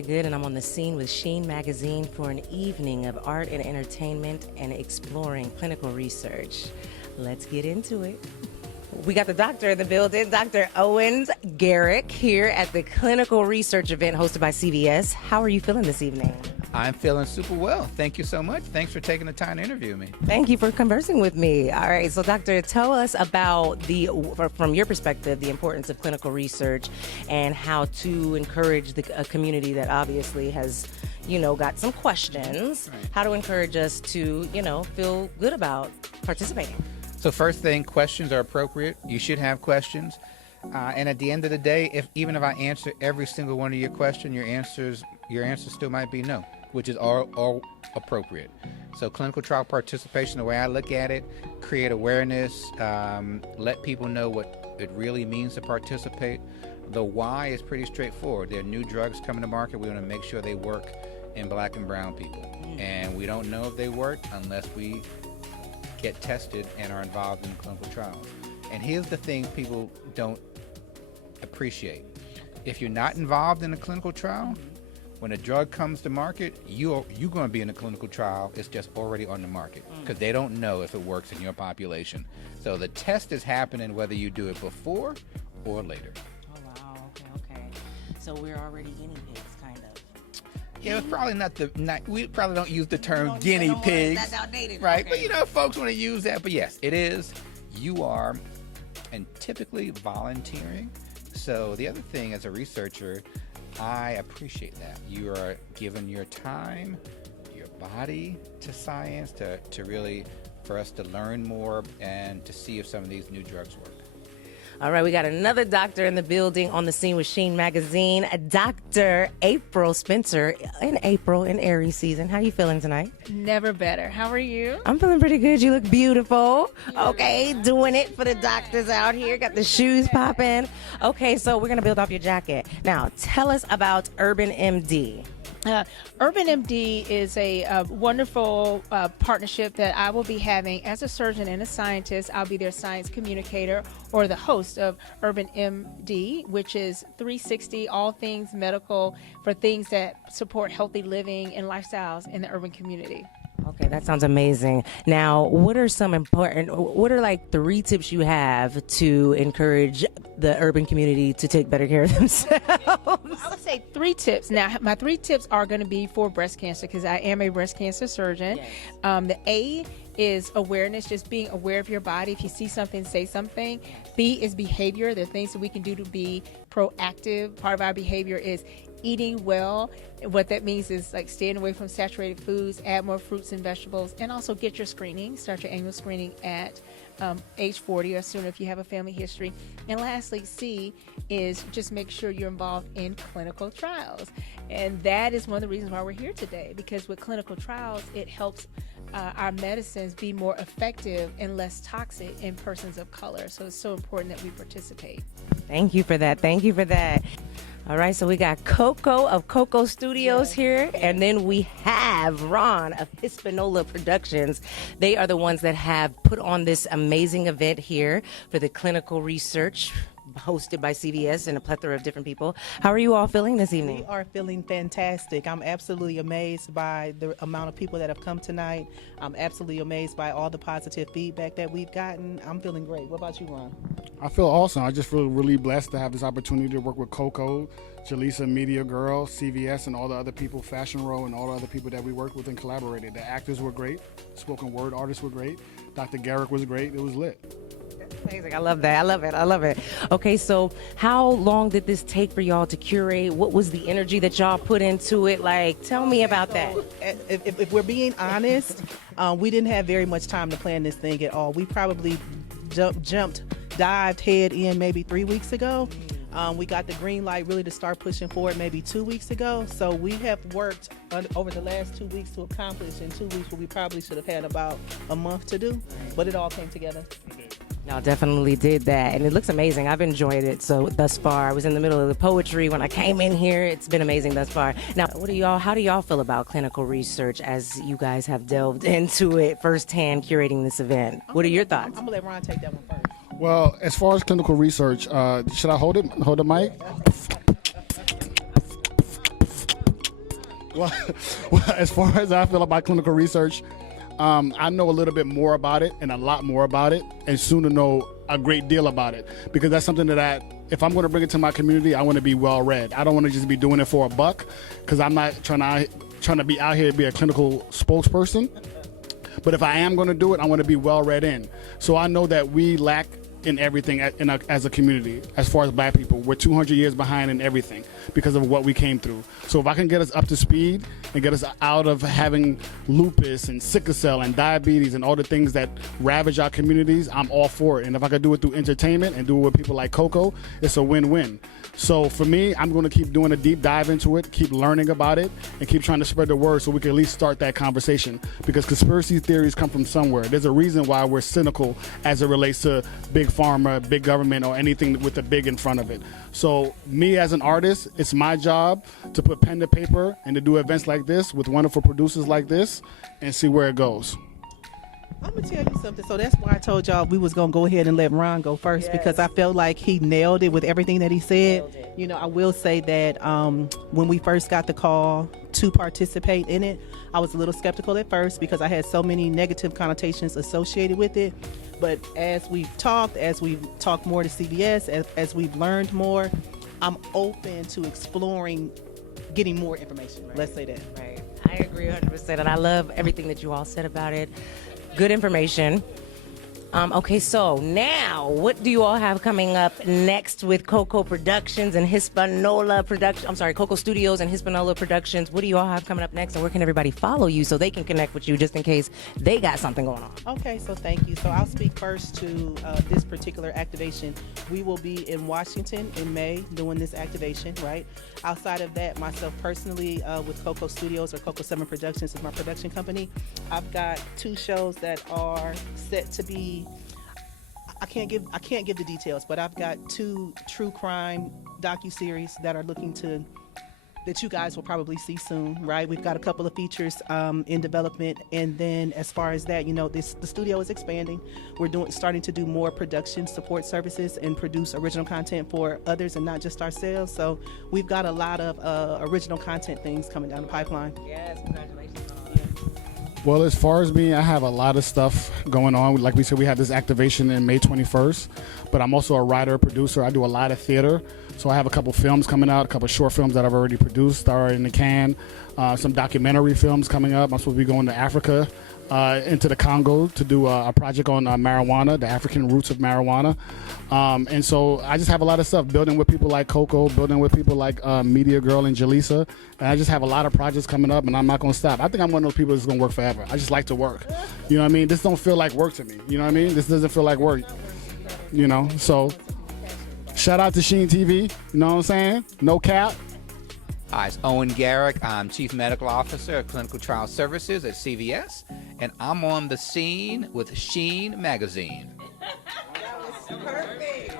Nyayah Goode, and I'm on the scene with Sheen Magazine for an evening of art and entertainment and exploring clinical research. Let's get into it. We got the doctor in the building, Dr. Owens Garrick, here at the clinical research event hosted by CVS. How are you feeling this evening? I'm feeling super well. Thank you so much. Thanks for taking the time to interview me. Thank you for conversing with me. All right, so doctor, tell us about from your perspective, the importance of clinical research and how to encourage a community that obviously has, got some questions. Right. How to encourage us to, feel good about participating. So first thing, questions are appropriate. You should have questions. And at the end of the day, even if I answer every single one of your questions, your answers still might be no, which is all appropriate. So clinical trial participation, the way I look at it, create awareness, let people know what it really means to participate. The why is pretty straightforward. There are new drugs coming to market. We want to make sure they work in Black and brown people. And we don't know if they work unless we get tested and are involved in clinical trials. And here's the thing people don't appreciate. If you're not involved in a clinical trial, when a drug comes to market, you're going to be in a clinical trial. It's just already on the market because they don't know if it works in your population. So the test is happening whether you do it before or later. Oh, wow. Okay. So we're already guinea pigs, kind of. Yeah, it's probably we probably don't use the term guinea pigs. That's outdated. Right? Okay. But folks want to use that. But yes, it is. You are, and typically volunteering. So the other thing as a researcher, I appreciate that. You are giving your time, your body to science, to really, for us to learn more and to see if some of these new drugs work. All right, we got another doctor in the building on the scene with Sheen Magazine, Dr. April Spencer. In Aries season. How you feeling tonight? Never better. How are you? I'm feeling pretty good. You look beautiful. Okay, doing it for the doctors out here. Got the shoes popping. Okay, so we're going to build off your jacket. Now, tell us about Urban MD. Urban MD is a wonderful partnership that I will be having as a surgeon and a scientist. I'll be their science communicator or the host of Urban MD, which is 360, all things medical for things that support healthy living and lifestyles in the urban community. Okay, that sounds amazing. Now, what are like 3 tips you have to encourage the urban community to take better care of themselves? I would say 3 tips. Now, my 3 tips are going to be for breast cancer because I am a breast cancer surgeon. Yes. The A is awareness, just being aware of your body. If you see something, say something. B is behavior. There are things that we can do to be proactive. Part of our behavior is eating well. What that means is like staying away from saturated foods, add more fruits and vegetables, and also get your screening. Start your annual screening at age 40 or sooner if you have a family history. And lastly, C is just make sure you're involved in clinical trials. And that is one of the reasons why we're here today, because with clinical trials, it helps our medicines be more effective and less toxic in persons of color. So it's so important that we participate. Thank you for that. Thank you for that. All right, so we got Coco of Coco Studios here, and then we have Ron of Hispanola Productions. They are the ones that have put on this amazing event here for the clinical research hosted by CVS and a plethora of different people. How are you all feeling this evening? We are feeling fantastic. I'm absolutely amazed by the amount of people that have come tonight. I'm absolutely amazed by all the positive feedback that we've gotten. I'm feeling great. What about you, Ron? I feel awesome. I just feel really blessed to have this opportunity to work with Coco, Jaleesa Media Girl, CVS, and all the other people, Fashion Row, and all the other people that we worked with and collaborated. The actors were great. Spoken word artists were great. Dr. Garrick was great. It was lit. Amazing. I love that. I love it. Okay, so how long did this take for y'all to curate? What was the energy that y'all put into it? Like, tell me about that. If we're being honest, we didn't have very much time to plan this thing at all. We probably dived head in maybe 3 weeks ago. We got the green light really to start pushing forward maybe 2 weeks ago. So we have worked over the last 2 weeks to accomplish in 2 weeks what we probably should have had about a month to do. But it all came together. Y'all definitely did that, and it looks amazing. I've enjoyed it so thus far. I was in the middle of the poetry when I came in here. It's been amazing thus far. Now, how do y'all feel about clinical research as you guys have delved into it firsthand curating this event? What are your thoughts? I'm gonna let Ron take that one first. Well, as far as clinical research, should I hold the mic? Well, as far as I feel about clinical research, I know a little bit more about it and a lot more about it, and soon to know a great deal about it, because that's something that if I'm going to bring it to my community, I want to be well read. I don't want to just be doing it for a buck, because I'm not trying to be out here to be a clinical spokesperson. But if I am going to do it, I want to be well read in. So I know that we lack in everything as a community. As far as black people, we're 200 years behind in everything because of what we came through. So if I can get us up to speed and get us out of having lupus and sickle cell and diabetes and all the things that ravage our communities, I'm all for it. And if I could do it through entertainment and do it with people like Coco, it's a win-win. So for me, I'm going to keep doing a deep dive into it, keep learning about it, and keep trying to spread the word so we can at least start that conversation. Because conspiracy theories come from somewhere. There's a reason why we're cynical as it relates to big pharma, big government, or anything with the big in front of it. So me as an artist, it's my job to put pen to paper and to do events like this with wonderful producers like this and see where it goes. I'm gonna tell you something. So that's why I told y'all we was gonna go ahead and let Ron go first, because I felt like he nailed it with everything that he said. You know, I will say that when we first got the call to participate in it, I was a little skeptical at first because I had so many negative connotations associated with it. But as we've talked more to CBS, as we've learned more, I'm open to exploring getting more information. Right. Let's say that. Right. I agree 100%, and I love everything that you all said about it. Good information. Okay, so now what do you all have coming up next with Coco Productions and Hispaniola Production? I'm sorry, Coco Studios and Hispaniola Productions. What do you all have coming up next, and where can everybody follow you so they can connect with you just in case they got something going on? Okay, so thank you. So I'll speak first to this particular activation. We will be in Washington in May doing this activation, right? Outside of that, myself personally with Coco Studios, or Coco 7 Productions is my production company. I've got 2 shows that are set to be, I can't give the details, but I've got 2 true crime docuseries that are that you guys will probably see soon, right? We've got a couple of features in development, and then as far as that, the studio is expanding. We're starting to do more production support services and produce original content for others and not just ourselves. So we've got a lot of original content things coming down the pipeline. Yes, congratulations. Well, as far as me, I have a lot of stuff going on. Like we said, we have this activation in May 21st, but I'm also a writer, producer. I do a lot of theater. So I have a couple films coming out, a couple short films that I've already produced, are in the can, some documentary films coming up. I'm supposed to be going to Africa, into the Congo to do a project on marijuana, the African roots of marijuana. And so I just have a lot of stuff, building with people like Coco, building with people like Media Girl and Jaleesa. And I just have a lot of projects coming up, and I'm not going to stop. I think I'm one of those people that's going to work forever. I just like to work. You know what I mean? This don't feel like work to me. You know what I mean? This doesn't feel like work. You know? So shout out to Sheen TV. You know what I'm saying? No cap. Hi, it's Owen Garrick. I'm Chief Medical Officer of Clinical Trial Services at CVS, and I'm on the scene with Sheen Magazine. That was perfect.